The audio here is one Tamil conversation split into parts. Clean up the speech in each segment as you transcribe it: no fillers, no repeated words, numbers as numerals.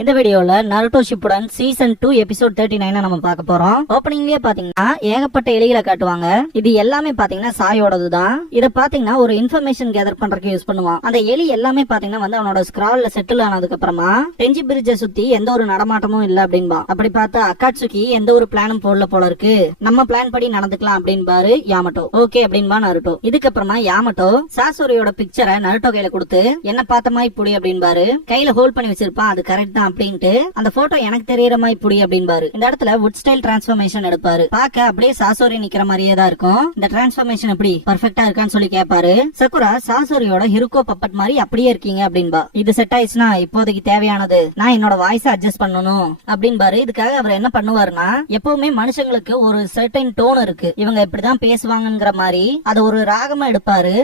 இந்த வீடியோல நருட்டோ ஷிப்புடன் சீசன் 2 எபிசோட் 39 நம்ம பார்க்க போறோம். ஓப்பனிங்லயே பாத்தீங்கன்னா ஏகப்பட்ட எலிகளை காட்டுவாங்க. இது எல்லாமே பாத்தீங்கன்னா சாயோடது தான். இத பாத்தீங்கன்னா ஒரு இன்ஃபர்மேஷன் கேதர் பண்றதுக்கு யூஸ் பண்ணுவான். அந்த எலி எல்லாமே பாத்தீங்கன்னா வந்து அவனோட ஸ்கிரால்ல செட்டில் ஆனதுக்கு அப்புறமா டெஞ்சி பிரிட்ஜை சுத்தி எந்த ஒரு நடமாட்டமும் இல்ல அப்படின்பா. அப்படி பார்த்தா அக்காட்சுகி எந்த ஒரு பிளானும் போடல போல இருக்கு, நம்ம பிளான் படி நடந்துக்கலாம் அப்படின்பாரு யாமட்டோ. ஓகே அப்படின்பா நருட்டோ. இதுக்கப்புறமா யாமட்டோ சாசோரியோட பிக்சரை நருட்டோ கையில கொடுத்து என்ன பார்த்த மாதிரி புடி அப்படின்பாரு. கையில ஹோல்ட் பண்ணி வச்சிருப்பான், அது கரெக்ட் தான் அப்படின்ட்டு அந்த போட்டோ எனக்கு தெரியற மாதிரி புடி அப்படின்பாரு. இந்த இடத்துல வுட் ஸ்டைல் டிரான்ஸ்ஃபர்மேஷன் எடுப்பாரு. பாக்க அப்படியே சாசோரி நிக்கிற மாதிரியே தான் இருக்கும். இந்த டிரான்ஸ்ஃபர்மேஷன் எப்படி பர்ஃபெக்ட்டா இருக்கான்னு சொல்லி கேட்பாரு. சக்குரா சாசோரியோட ஹிருக்கோ பப்பட் மாதிரி அப்படியே இருக்கீங்க அப்படின்பா. இது செட் ஆயிடுச்சுன்னா இப்போதைக்கு தேவையானது நான் என்னோட வாய்ஸ் அட்ஜஸ்ட் பண்ணணும் அப்படின்பாரு. இதுக்காக அவர் என்ன பண்ணுவாருன்னா, எப்பவுமே மனுஷங்களுக்கு ஒரு சர்டைன் டோன் இருக்கு, இவங்க இப்படிதான் பேசுவாங்கங்கிற மாதிரி அதை ஒரு ராகமா எடுப்பாரு.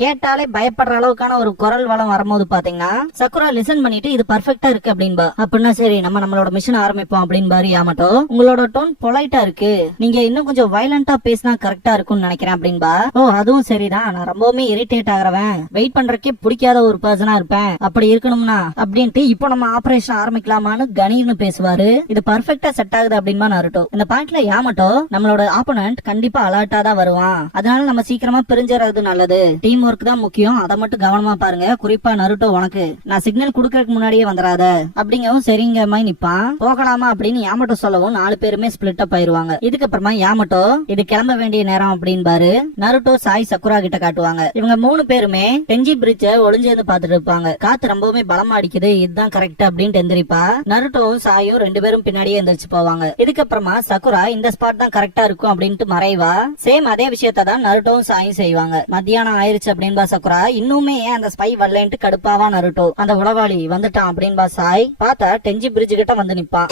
கேட்டாலே பயப்படுற அளவுக்கான ஒரு குரல் வளம் வரும்போது பாத்தீங்கன்னா சக்குரா லிசன் பண்ணிட்டு இது பர்ஃபெக்ட்டா இருக்கு அப்படின்பா. அப்படின்னா சரி நம்ம நம்மளோட மிஷன் ஆரம்பிப்போம் அப்படின்பாரு யாமட்டோ. உங்களோட டோன் பொலைட்டா இருக்கு, நீங்க இன்னும் கொஞ்சம் வயலண்டா பேசினா கரெக்டா இருக்கும்னு நினைக்கிறேன் அப்படின்பா. ஓ அதுவும் சரிதான், நான் ரொம்பவுமே இரிட்டேட் ஆகிறவன், வெயிட் பண்றக்கே பிடிக்காத ஒரு பர்சனா இருப்பேன், அப்படி இருக்கணும்னா அப்படின்ட்டு இப்போ நம்ம ஆபரேஷன் ஆரம்பிக்கலாமான்னு கணீர்னு பேசுவாரு. இது பர்ஃபெக்ட்டா செட் ஆகுது அப்படின்பா நருட்டோ. இந்த பாயிண்ட்ல யாமட்டோ நம்மளோட ஆப்போனன்ட் கண்டிப்பா அலர்ட்டா தான் வருவான், அதனால நம்ம சீக்கிரமா பிரிஞ்சுறது நல்லது, டீம் ஒர்க் தான் முக்கியம், அதை மட்டும் கவனமா பாருங்க, குறிப்பா நருட்டோ உனக்கு நான் சிக்னல் குடுக்கறதுக்கு முன்னாடியே வந்துடாத அப்படிங்கவும் சரிங்க மாதிரி நிப்பான். போகலாமா அப்படின்னு யாமட்டோ சொல்லவும் 4 பேருமே ஸ்பிளிட் அப் ஆயிருவாங்க. இதுக்கப்புறமா யாமட்டோ இது கிளம்ப வேண்டிய நேரம் அப்படின்பாரு. நருட்டோ சாய் சக்குரா கிட்ட காட்டுவாங்க. இவங்க 3 பேருமே டெஞ்சி பிரிட்ஜ ஒளிஞ்சு பாத்துட்டு இருப்பாங்க. காத்து ரொம்பவுமே பலமா அடிக்குது, இதுதான் கரெக்ட் அப்படின்னு எந்திரிப்பா. நருட்டோவும் சாயும் 2 பேரும் பின்னாடியே எந்திரிச்சு போவாங்க. இதுக்கப்புறமா சக்குரா இந்த ஸ்பாட் தான் கரெக்டா இருக்கும் அப்படின்ட்டு மறைவா. சேம் அதே விஷயத்த தான் நருட்டோவும் சாயும் செய்வாங்க. மத்தியானம் ஆயிருச்சு அப்படின்பா சக்குரா. இன்னுமே ஏன் அந்த ஸ்பை வரலன்ட்டு கடுப்பாவா நருட்டோ. அந்த உளவாளி வந்துட்டான் அப்படின்பா சாய். பார்த்தா டெஞ்சி பிரிட்ஜ் கிட்ட வந்து நிப்பான்.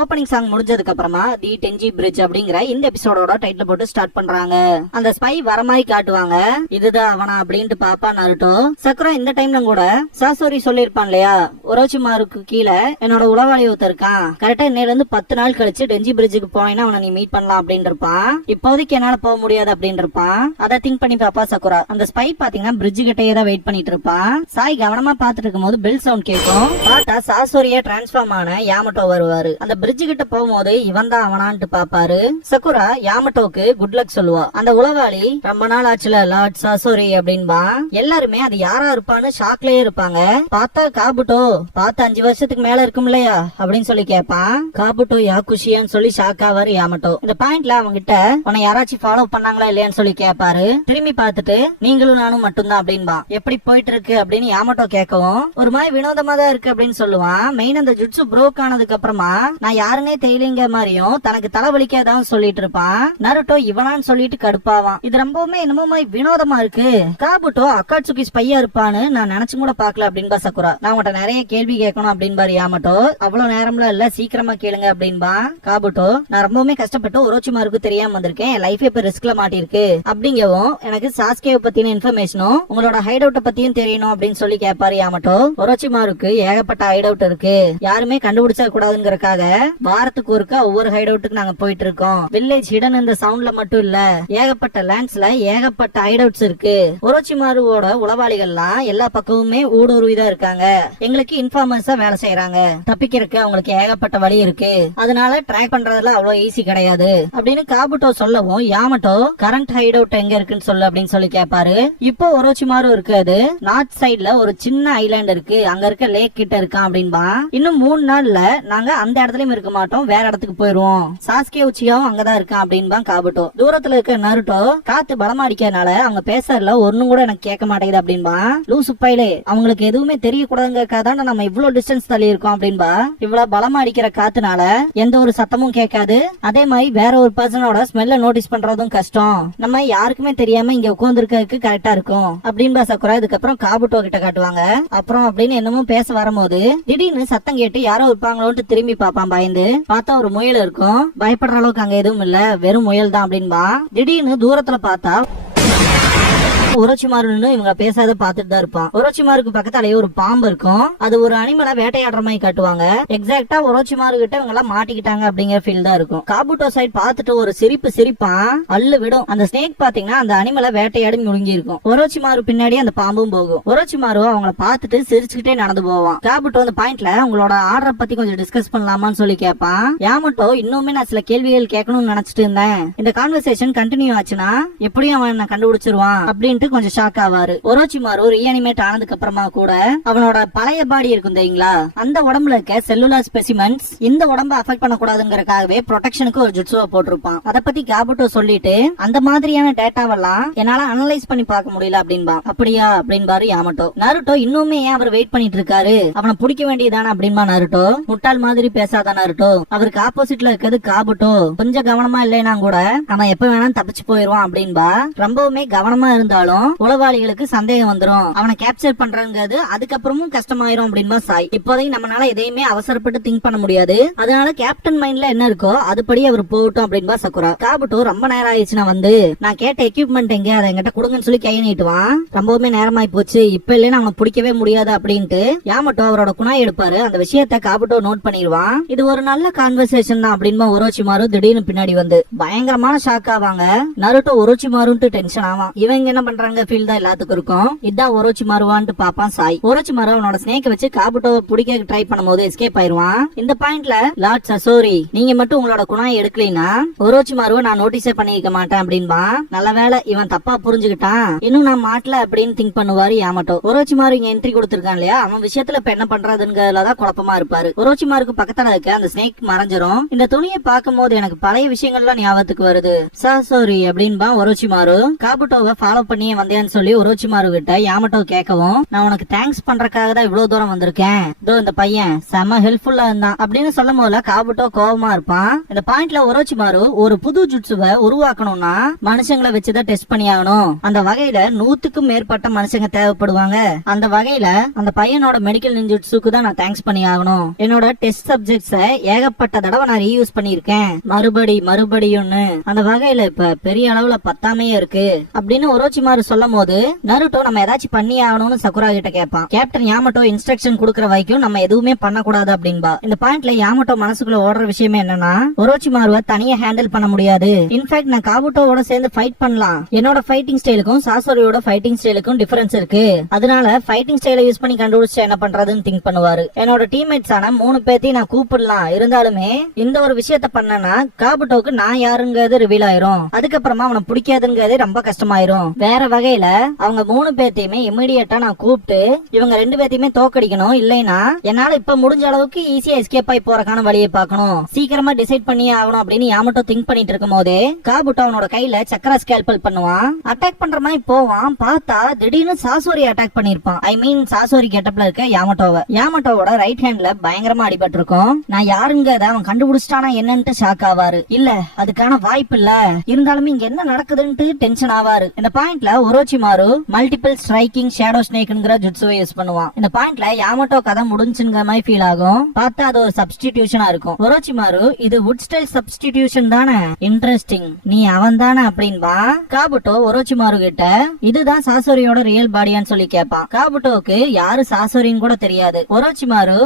ஓப்பனிங் சாங் முடிஞ்சதுக்கு அப்புறமா தி டெஞ்சி பிரிட்ஜ் அப்படிங்கிற இந்த எபிசோடோட டைட்டில் போட்டு ஸ்டார்ட் பண்றாங்க. அந்த ஸ்பை வர மாதிரி காட்டுவாங்க. இதுதான் அவனா அப்படின்ட்டு பாப்பா நருட்டோ. சக்குரா இந்த டைம்ல கூட சாசோரி சொல்லிருப்பான் இல்லையா, ஒரோச்சிமாருக்கு கீழே என்னோட உளவாளி ஒருத்தர் இருக்கான், கரெக்டா இன்னையில இருந்து 10 நாள் கழிச்சு டெஞ்சி பிரிட்ஜுக்கு போனேன்னா அவனை நீ மீட் பண்ணலாம் அப்படின்னு இருப்பான். இப்போதைக்கு என்னால போக முடியாது அப்படின்னு இருப்பான். அதை திங்க் பண்ணி பாப்பா சக்குரா. அந்த ஸ்பை பாத்தீங்கன்னா பிரிட்ஜ் கிட்டே தான் வெயிட் பண்ணிட்டு இருப்பான். சாய் கவனமா பாத்துட்டு இருக்கும் போது பெல் சவுண்ட் கேட்கும். பார்த்தா சாசோரியா டிரான்ஸ்ஃபார்ம் ஆன யாமட்டோ வருவாரு. அந்த பிரிட்ஜ் கிட்ட போகும்போது இவன் தான் அவனான்ட்டு பாப்பாரு. சக்குரா யாமட்டோக்கு குட் லக் சொல்லுவா. அந்த உளவாளி ரொம்ப நாள் ஆச்சுல லார்ட் சாசோரி அப்படின்பா. எல்லாருமே அது யாரா இருப்பான்னு ஷாக்லயே இருப்பாங்க. பார்த்தா காபுட்டோ, பார்த்து 5 வருஷத்துக்கு மேல இருக்கும் இல்லையா அப்படின்னு சொல்லி கேட்பான். காபுட்டோ யாக்குஷியான்னு சொல்லி ஷாக் ஆவாரு யாமட்டோ. இந்த பாயிண்ட்ல அவங்க கிட்ட உன்னை யாராச்சும் ஃபாலோ பண்ணாங்களா இல்லையான்னு சொல்லி கேட்பாரு. திரும்பி பார்த்துட்டு நீங்களும் நானும் மட்டும்தான் அப்படின்பா. எப்படி போயிட்டு இருக்கு அப்படின்னு யாமட்டோ கேட்கவும் ஒரு மாதிரி வினோதமா தான் இருக்கு அப்படின்னு சொல்லுவான். மெயின் அந்த ஜுட்சு ப்ரோக் ஆனதுக்கு அப்புறமா நான் யாருன்னே தெரியலங்க மாதிரியும் தனக்கு தலைவலிக்காதான் சொல்லிட்டு இருப்பான். நருட்டோ இவனான்னு சொல்லிட்டு கடுப்பாவான். இது ரொம்பவுமே என்னமோ மாதிரி வினோதமா இருக்கு. காபுட்டோ அக்காட்சுகி ஸ்பையா இருப்பான்னு நான் நினைச்சு கூட பாக்கல அப்படின்பா சக்குரா. நான் உன்கிட்ட நிறைய கேள்வி கேட்கணும் அப்படின்பாரு யாமட்டோ. அவ்வளவு நேரம்ல இல்ல, சீக்கிரமா கேளுங்க அப்படின்பா. காபுட்டோ நான் ரொம்பவுமே கஷ்டப்பட்டு ஒரோச்சிமாருக்கு தெரியாம வந்திருக்கேன், என் லைஃப் இப்ப ரிஸ்க்ல மாட்டிருக்கு அப்படிங்கவும் எனக்கு சாஸ்கேவை பத்தின இன்ஃபர்மேஷனும் உங்களோட ஹைட் அவுட்ட பத்தியும் தெரியணும் அப்படின்னு சொல்லி கேட்பாரு யாமட்டோ. ஒரோச்சிமாருக்கு ஏகப்பட்ட ஹைட் அவுட் இருக்கு, யாருமே கண்டுபிடிச்ச கூடாதுங்கிறக்காக வாரத்துக்கு ஒருக்கா ஒவ்வொரு ஹைட் அவுட்டுக்கு நாங்க போயிட்டு இருக்கோம். வில்லேஜ் ஹிடன் இந்த சவுண்ட்ல மட்டும் இல்ல, ஏகப்பட்ட லேண்ட்ஸ்ல ஏகப்பட்ட ஹைட் அவுட்ஸ் இருக்கு. ஒரோச்சிமாருவோட உளவாளிகள்லாம் எல்லா பக்கமுமே ஊடுருவிதான் இருக்காங்க. எங்களுக்கு இன்ஃபார்மர்ஸா வேலை செய்யறாங்க, தப்பிக்கிறதுக்கு அவங்களுக்கு ஏகப்பட்ட வழி இருக்கு, அதனால ட்ராக் பண்றதுல அவ்வளவு ஈஸி கிடையாது அப்படின்னு காபுட்டோ சொல்லவும் யாமட்டோ கரண்ட் ஹைட் அவுட் எங்க இருக்குன்னு சொல்லு அப்படின்னு சொல்லி கேட்பாரு. இப்போ ஒரோச்சிமாரு இருக்காது, நார்த் சைட்ல ஒரு சின்ன ஐலாண்ட் இருக்கு, அங்க இருக்க லேக் கிட்ட இருக்கான் அப்படின்பா. இன்னும் 3 நாள்ல நாங்க அந்த இடத்துலயும் இருக்க மாட்டோம் மாட்டோம், வேற இடத்துக்கு போயிருவோம். சாஸ்கே உச்சியாவும் அங்கதான் இருக்கான் அப்படின்பா காபுட்டோ. தூரத்துல இருக்க நருட்டோ காத்து பலமா அடிக்கிறதுனால அவங்க பேசறதுல ஒன்னும் கூட எனக்கு கேட்க மாட்டேங்குது அப்படின்பா. லூசு பையலே, அவங்களுக்கு எதுவுமே தெரியக்கூடாதுங்கிறதுக்காக நம்ம இவ்வளவு டிஸ்டன்ஸ் தள்ளி இருக்கோம் அப்படின்பா. இவ்வளவு பலமா அடிக்கிற காத்துனால எந்த ஒரு சத்தமும் கேட்காது. அதே மாதிரி வேற ஒரு பர்சனோட ஸ்மெல்ல நோட்டீஸ் பண்றதும் கஷ்டம். நம்ம யாருக்குமே தெரியாம இங்க உட்கார்ந்து இருக்கிறதுக்கு கரெக்டா இருக்கும் அப்படின்பா சக்குரா. இதுக்கப்புறம் காபுட்டோ கிட்ட காட்டுவாங்க. அப்புறம் அப்படின்னு என்னமோ பேச வரும்போது திடீர்னு சத்தம் கேட்டு யாரோ இருப்பாங்களோன்னு திரும்பி பாப்பான். பயந்து பார்த்தா ஒரு முயல் இருக்கும். பயப்படுற அளவுக்கு அங்க எதுவும் இல்ல, வெறும் முயல் தான் அப்படின்பா. திடீர்னு தூரத்துல பார்த்தா ஒரோச்சிமாருன்னு இவங்க பேசாத பாத்துட்டு தான் இருப்பான். ஒரோச்சிமாருக்கு பக்கத்தாலேயே ஒரு பாம்பு இருக்கும். அது ஒரு அனிமலை வேட்டையாடுற மாதிரி காட்டுவாங்க. எக்ஸாக்டா ஒரோச்சிமாரு கிட்ட இவங்க எல்லாம் மாட்டிக்கிட்டாங்க அப்படிங்கிற ஃபீல் தான் இருக்கும். காபுட்டோ சைட் பாத்துட்டு ஒரு சிரிப்பான், அள்ளு விடும். அந்த ஸ்னேக் பாத்தீங்கன்னா அந்த அனிமலை வேட்டையாடி முழுங்கி இருக்கும். ஒரோச்சிமாரு பின்னாடி அந்த பாம்பும் போகும். ஒரோச்சிமாரு அவங்கள பாத்துட்டு சிரிச்சுக்கிட்டே நடந்து போவான். காபுட்டோ அந்த பாயிண்ட்ல உங்களோட ஆர்டர் பத்தி கொஞ்சம் டிஸ்கஸ் பண்ணலாமான்னு சொல்லி கேட்பான். யாமட்டோ இன்னுமே நான் சில கேள்விகள் கேட்கணும்னு நினைச்சிட்டு இருந்தேன். இந்த கான்வர்சேஷன் கண்டினியூ ஆச்சுன்னா எப்படியும் அவன் என்ன கண்டுபிடிச்சிருவான் அப்படின்ட்டு கொஞ்சம் ஷாக் ஆவாரு. ஒரோச்சிமாரு ரீஅனிமேட் ஆனதுக்கு அப்புறமா கூட அவனோட பழைய பாடி இருக்கும் தெரியுங்களா, அந்த உடம்புல இருக்க செல்லுலார் ஸ்பெசிமென்ஸ் இந்த உடம்ப அஃபெக்ட் பண்ணக்கூடாதுங்கிறதுக்காகவே ப்ரொடெக்ஷனுக்கு ஒரு ஜுட்சுவை போட்டிருப்பான். அதை பத்தி காபுட்டோ சொல்லிட்டு அந்த மாதிரியான டேட்டாவெல்லாம் என்னால அனலைஸ் பண்ணி பார்க்க முடியல அப்படின்பா. அப்படியா அப்படின்பாரு யாமட்டோ. நருட்டோ இன்னுமே ஏன் அவர் வெயிட் பண்ணிட்டு இருக்காரு, அவனை பிடிக்க வேண்டியதானே அப்படின்பா நருட்டோ. முட்டாள் மாதிரி பேசாத நருட்டோ, அவருக்கு ஆப்போசிட்ல இருக்கிறது காபுட்டோ. கொஞ்சம் கவனமா இல்லைன்னா கூட அவன் எப்ப வேணாலும் தப்பிச்சு போயிருவான் அப்படின்பா. ரொம்பவுமே கவனமா இருந்தாலும் உளவாளிகளுக்கு சந்தேகம் வந்துரும், அவனை கேப்சர் பண்றங்கிறது அதுக்கப்புறமும் கஷ்டமாயிரும் அப்படின்பா சாய். இப்போதைக்கு நம்மளால எதையுமே அவசரப்பட்டு திங்க் பண்ண முடியாது, அதனால கேப்டன் மைண்ட்ல என்ன இருக்கோ அதுபடி அவர் போகட்டும் அப்படின்பா சக்குரா. காபுட்டோ ரொம்ப நேரம் ஆயிடுச்சுன்னா வந்து நான் கேட்ட எக்யூப்மெண்ட் எங்க, அதை என்கிட்ட கொடுங்கன்னு சொல்லி கையை நீட்டுவான். ரொம்பவுமே நேரமாயி போச்சு, இப்ப இல்லைன்னு அவனை பிடிக்கவே முடியாது அப்படின்ட்டு யாமட்டோ அவரோட குணாய் எடுப்பாரு. அந்த விஷயத்த காபுட்டோ நோட் பண்ணிடுவான். இது ஒரு நல்ல கான்வர்சேஷன் தான் அப்படின்பா. ஒரோச்சிமாரு திடீர்னு பின்னாடி வந்து பயங்கரமான ஷாக் ஆவாங்க. நருட்டோ ஒரோச்சிமாருன்ட்டு டென்ஷன் ஆவான். இவங்க என்ன பண்றாங்க ஃபீல் தான் எல்லாத்துக்கும் இருக்கும். இதான் ஒரோச்சிமாருவான்ட்டு பாப்பான் சாய். ஒரோச்சிமாரு அவனோட ஸ்னேக் வச்சு காபுட்டோவை பிடிக்க ட்ரை பண்ணும்போது எஸ்கேப் ஆயிருவான். இந்த பாயிண்ட்ல லார்ட் சசோரி, நீங்க மட்டும் உங்களோட குணாய் எடுக்கலைன்னா ஒரோச்சிமாருவை நான் நோட்டீஸே பண்ணிக்க மாட்டேன் அப்படின்பா. நல்ல வேலை இவன் தப்பா புரிஞ்சுக்கிட்டான், இன்னும் நான் மாட்டல அப்படின்னு திங்க் பண்ணுவாரு யாமட்டோ. ஒரோச்சிமாரு இங்க என்ட்ரி கொடுத்திருக்கான் இல்லையா, அவன் விஷயத்துல இப்ப என்ன பண்றதுங்கிறதுலதான் குழப்பமா இருப்பாரு. ஒரோச்சிமாருக்கு பக்கத்துல இருக்க அந்த ஸ்னேக் மறைஞ்சிரும். இந்த துணியை பார்க்கும் போது எனக்கு பழைய விஷயங்கள்லாம் ஞாபகத்துக்கு வருது சசோரி அப்படின்பா ஒரோச்சிமாரு. காபுட்டோவை ஃபாலோ பண்ணியே வந்தேன்னு சொல்லி ஒரோச்சிமாரு கிட்ட யாமட்டோ கேட்கவும், நான் உனக்கு தேங்க்ஸ் பண்றதுக்காக தான் இவ்வளவு தூரம் வந்திருக்கேன், இதோ இந்த பையன் செம ஹெல்ப்ஃபுல்லா இருந்தான் அப்படின்னு சொல்லும் போதுல காபுட்டோ கோவமா இருப்பான். இந்த பாயிண்ட்ல ஒரோச்சிமாரு ஒரு புது ஜுட்சுவை உருவாக்கணும்னா மனுஷங்களை வச்சுதான் டெஸ்ட் பண்ணி ஆகணும். அந்த வகையில 100க்கும் மேற்பட்ட மனுஷங்க தேவைப்படுவாங்க. அந்த வகையில அந்த பையனோட மெடிக்கல் நிஞ்சுட்சுக்கு தான் நான் தேங்க்ஸ் பண்ணி ஆகணும். என்னோட டெஸ்ட் சப்ஜெக்ட்ஸ ஏகப்பட்ட தடவை நான் ரீயூஸ் பண்ணிருக்கேன், மறுபடியும்னு. அந்த வகையில இப்ப பெரிய அளவுல பத்தாமே இருக்கு அப்படின்னு ஒரோச்சிமாரு சொல்லும் போது நருட்டோ நம்ம ஏதாச்சும் பண்ணி ஆகணும்னு சக்குரா கிட்ட கேட்பான். கேப்டன் யாமட்டோ இன்ஸ்ட்ரக்ஷன் கொடுக்கற வரைக்கும் நம்ம எதுவுமே பண்ணக்கூடாது அப்படின்பா. இந்த பாயிண்ட்ல யாமட்டோ மனசுக்குள்ள ஓடுற விஷயமே என்னன்னா, ஒரோச்சிமாருவை தனியா ஹேண்டில் பண்ண முடியாது. இன்ஃபேக்ட் நான் காபுட்டோவோட சேர்ந்து ஃபைட் பண்ணலாம். என்னோட ஃபைட்டிங் ஸ்டைலுக்கும் சாசோரியோட ஃபைட்டிங் ஸ்டைலுக்கும் டிஃபரன்ஸ் இருக்கு, அதனால ஃபைட்டிங் ஸ்டைலை யூஸ் பண்ணி கண்டுபிடிச்சு என்ன பண்றதுன்னு திங்க் பண்ணுவாரு. என்னோட டீம்மேட்ஸ் ஆன 3 பேத்தையும் நான் கூப்பிடலாம், இருந்தாலுமே இந்த ஒரு விஷயத்த பண்ணனா காபுட்டோக்கு நான் யாருங்கிறது ரிவீல் ஆயிரும். அதுக்கப்புறமா அவனை பிடிக்காதுங்கிறது ரொம்ப கஷ்டமாயிரும். வேற வகையில அவங்க 3 பேத்தையுமே இமிடியேட்டா நான் கூப்பிட்டு இவங்க 2 பேத்தையுமே தோக்கடிக்கணும். இல்லைன்னா என்னால இப்ப முடிஞ்ச அளவுக்கு ஈஸியா எஸ்கேப் ஆகி போறக்கான வழியை பார்க்கணும், சீக்கிரமா டிசைட் பண்ணி ஆகணும் அப்படின்னு யாமட்டோ திங்க் பண்ணிட்டு இருக்கும் போதே காபுட்டோ அவனோட கையில சக்கரா ஸ்கேல்பல் பண்ணுவான். அட்டாக் பண்ற மாதிரி போவான். பார்த்தா திடீர்னு சாசோரி அட்டாக் பண்ணிருப்பான். ஐ மீன் சாசோரி கெட்டப்ல இருக்க யாமட்டோவோட ரைட் ஹேண்ட்ல பயங்கரமா அடிபட்டு இருக்கும். நான் யாருங்க அவன் கண்டுபிடிச்சிட்டானா என்னன்ட்டு ஷாக் ஆவாரு. இல்ல அதுக்கான வாய்ப்பு இல்ல, இருந்தாலுமே இங்க என்ன நடக்குதுன்ட்டு டென்ஷன் ஆவாரு. இந்த பாயிண்ட்ல ஒரோச்சிமாரு மல்டிபிள் ஸ்ட்ரைக்கிங் ஷேடோ ஸ்னேக்ங்கிற ஜுட்சுவை யூஸ் பண்ணுவான். இந்த பாயிண்ட்ல யாமட்டோ கதை முடிஞ்சுங்கிற மாதிரி ஃபீல் ஆகும். பார்த்தா அது ஒரு சப்ஸ்டிடியூஷனா இருக்கும். ஒரோச்சிமாரு இது வுட் ஸ்டைல் சப்ஸ்டிடியூஷன் தானே, இன்ட்ரெஸ்டிங், நீ அவன் தானே அப்படின்பா. காபுட்டோ ஒரோச்சிமாரு கிட்ட இதுதான் சாசோரியோட ரியல் பாடியான்னு சொல்லி கேட்பான். காபுட்டோவுக்கு யாரு சாசோரின்னு கூட தெரியாது. ஒரோச்சிமாரு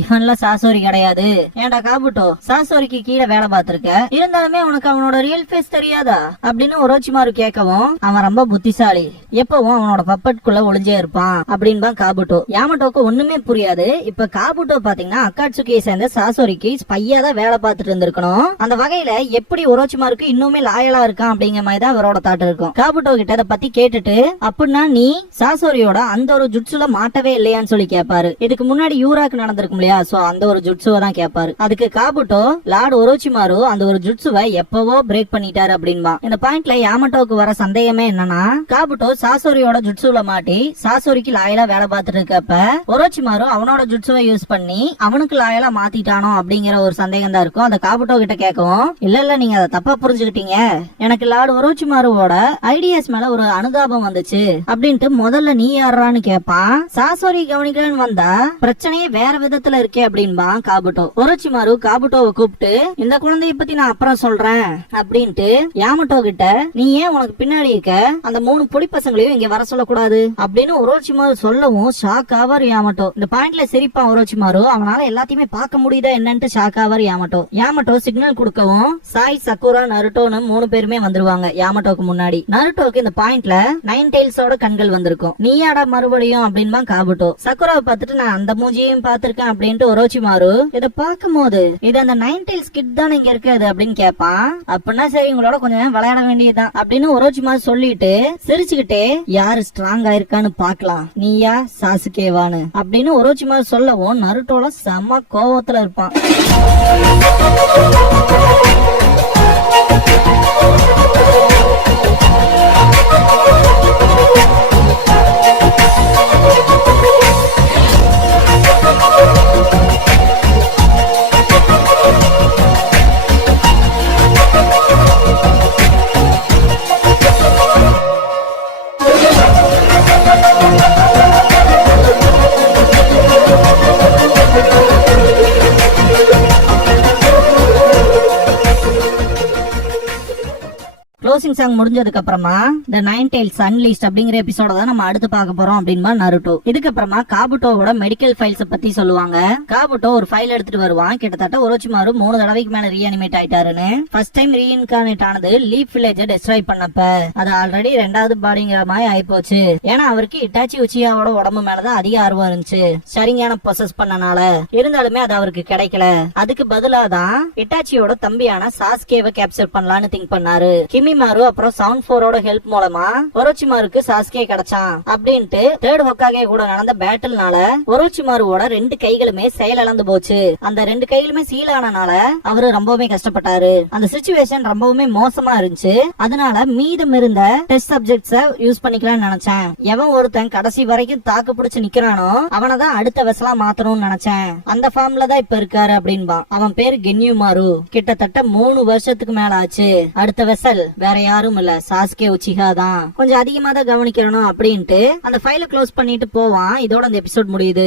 இவன்ல சாசோரி கிடையாது. ஏண்டா காபுட்டோ, சாசோரிக்கு கீழே வேலை பார்த்திருக்க, இருந்தாலுமே உனக்கு அவனோட ரியல் ஃபேஸ் தெரியாதா அப்படின்னு ஒரோச்சிமாரு கேட்கவும் அவன் ரொம்ப ரொம்ப புத்திசாலி, எப்பவும் அவனோட பப்பட்குள்ள ஒளிஞ்சே இருப்பான் அப்படின்பா காபுட்டோ. யாமட்டோக்கு ஒண்ணுமே புரியாது. இப்ப காபுட்டோ பாத்தீங்கன்னா அக்காட்சுகியை சேர்ந்த சாசோரிக்கு ஸ்பையா தான் வேலை பார்த்துட்டு இருந்திருக்கணும். அந்த வகையில எப்படி ஒரோச்சிமாருக்கு இன்னுமே லாயலா இருக்கான் அப்படிங்கிற மாதிரி தான் அவரோட தாட் இருக்கும். காபுட்டோ கிட்ட அதை பத்தி கேட்டுட்டு, அப்படின்னா நீ சாசோரியோட அந்த ஒரு ஜுட்சுல மாட்டவே இல்லையான்னு சொல்லி கேட்பாரு. இதுக்கு முன்னாடி யூராக்கு நடந்திருக்கும் இல்லையா, சோ அந்த ஒரு ஜுட்சுவை தான் கேட்பாரு. அதுக்கு காபுட்டோ லார்ட் ஒரோச்சிமாரு அந்த ஒரு ஜுட்சுவை எப்பவோ பிரேக் பண்ணிட்டாரு அப்படின்பா. இந்த பாயிண்ட்ல யாமட்டோக்கு வர சந்தேகமே என்னன்னா, காபுட்டோ சாசோரியோட ஜுட்சுல மாட்டி சாசோரிக்கு லாயலா வேலை பார்த்துட்டு இருக்கப்ப ஒரோச்சிமாரு அவனோட ஜுட்சுவை யூஸ் பண்ணி அவனுக்கு லாயலா மாத்திட்டானோ அப்படிங்கிற ஒரு சந்தேகம் தான் இருக்கும். அந்த காபுட்டோ கிட்ட கேட்கவும், இல்ல நீங்க அதை தப்பா புரிஞ்சுக்கிட்டீங்க, எனக்கு லார்ட் ஒரோச்சிமாருவோட ஐடியாஸ் மேல ஒரு அனுதாபம் வந்துச்சு அப்படின்ட்டு முதல்ல நீ யாரான்னு கேட்பான். சாசோரி கவனிக்கலன்னு வந்தா பிரச்சனையே வேற விதத்துல இருக்கே அப்படின்பா காபுட்டோ. ஒரோச்சிமாரு காபுட்டோவை கூப்பிட்டு, இந்த குழந்தைய பத்தி நான் அப்புறம் சொல்றேன் அப்படின்ட்டு யாமட்டோ கிட்ட, நீ ஏன் உனக்கு பின்னாடி இருக்க அந்த 3 பொடி பசங்களையும் இங்க வர சொல்லக்கூடாது அப்படின்னு ஒரோச்சிமாரு சொல்லவும் ஷாக் ஆவார் யாமட்டோ. இந்த பாயிண்ட்ல சிரிப்பான் ஒரோச்சிமாரு. அவனால எல்லாத்தையுமே பார்க்க முடியுதா என்னன்ட்டு ஷாக் ஆவார் யாமட்டோ. யாமட்டோ சிக்னல் கொடுக்கவும் சாய், சக்குரா, நருட்டோன்னு 3 பேருமே வந்துருவாங்க யாமட்டோக்கு முன்னாடி. நருட்டோக்கு இந்த பாயிண்ட்ல 9 டெய்ல்ஸோட கண்கள் வந்திருக்கும். நீயாடா மறுபடியும் அப்படின்பா காபுட்டோ. சக்குராவை பார்த்துட்டு, நான் அந்த மூஞ்சியையும் பார்த்திருக்கேன் அப்படின்ட்டு ஒரோச்சிமாரு இதை பார்க்கும் போது, இது அந்த 9 டெய்ல்ஸ் கிட் தான் இங்க இருக்காது அப்படின்னு கேட்பான். அப்படின்னா சரி, உங்களோட கொஞ்சம் விளையாட வேண்டியதுதான் அப்படின்னு ஒரோச்சிமாரு சொல்லிட்டு சிரிச்சுக்கிட்டே, யாரு ஸ்ட்ராங்கா இருக்கான்னு பாக்கலாம், நீயா சாசுகேவான்னு அப்படின்னு ஒரோச்சிமாரு சொல்லவும் நருட்டோல செம்ம கோவத்துல இருப்பான். க்ளோசிங் சாங் முடிஞ்சதுக்கு அப்புறமா தி 9 டெய்ல்ஸ் அன்லீஸ்ட் அப்படிங்கிற எபிசோட தான் நம்ம அடுத்து பார்க்க போறோம் அப்படின்பா நருட்டோ. இதுக்கப்புறமா காபுட்டோவோட மெடிக்கல் ஃபைல்ஸ் பத்தி சொல்லுவாங்க. காபுட்டோ ஒரு ஃபைல் எடுத்துட்டு வருவான். கிட்டத்தட்ட ஒரோச்சிமாரு 3 தடவைக்கு மேல ரீஅனிமேட் ஆயிட்டாருன்னு. ஃபர்ஸ்ட் டைம் ரீஇன்கார்னேட் ஆனது லீஃப் வில்லேஜை டெஸ்ட்ராய் பண்ணப்ப, அது ஆல்ரெடி 2வது பாடிங்கிற மாதிரி ஆயிப்போச்சு. ஏன்னா அவருக்கு இட்டாச்சி உச்சியாவோட உடம்பு மேலதான் அதிக ஆர்வம் இருந்துச்சு, ஷரிங்கான பொசஸ் பண்ணனால. இருந்தாலுமே அது அவருக்கு கிடைக்கல. அதுக்கு பதிலாதான் இட்டாச்சியோட தம்பியான சாஸ்கேவை கேப்சர் பண்ணலான்னு திங்க் பண்ணாரு. கிமிமாரு அப்புறம் சவுண்ட் 4ஓட ஹெல்ப் மூலமா ஒரோச்சிமாருக்கு சாஸ்கே கிடைச்சான் அப்படின்ட்டு 3rd ஹொக்காகே கூட நடந்த பேட்டில்னால ஒரோச்சிமாருவோட 2 கைகளுமே செயலிழந்து போச்சு. அந்த 2 கைகளுமே சீல் ஆனனால அவரு ரொம்பவுமே கஷ்டப்பட்டாரு. அந்த சிச்சுவேஷன் ரொம்பவுமே மோசமா இருந்துச்சு. அதனால மீதம் இருந்த டெஸ்ட் சப்ஜெக்ட்ஸ யூஸ் பண்ணிக்கலாம்னு நினைச்சேன். எவன் ஒருத்தன் கடைசி வரைக்கும் தாக்கு பிடிச்சு நிக்கிறானோ அவனதான் அடுத்த வெசலா மாத்தணும்னு நினைச்சேன். அந்த ஃபார்ம்ல தான் இப்ப இருக்காரு அப்படின்பா. அவன் பேரு கென்யூமாரு. கிட்டத்தட்ட 3 வருஷத்துக்கு மேல ஆச்சு. அடுத்த வெசல் வேற யாரும் இல்ல, சாஸ்கே உச்சிகா தான். கொஞ்சம் அதிகமா தான் கவனிக்கணும் அப்படின்ட்டு அந்த ஃபைலை க்ளோஸ் பண்ணிட்டு போவான். இதோட அந்த எபிசோட் முடியுது.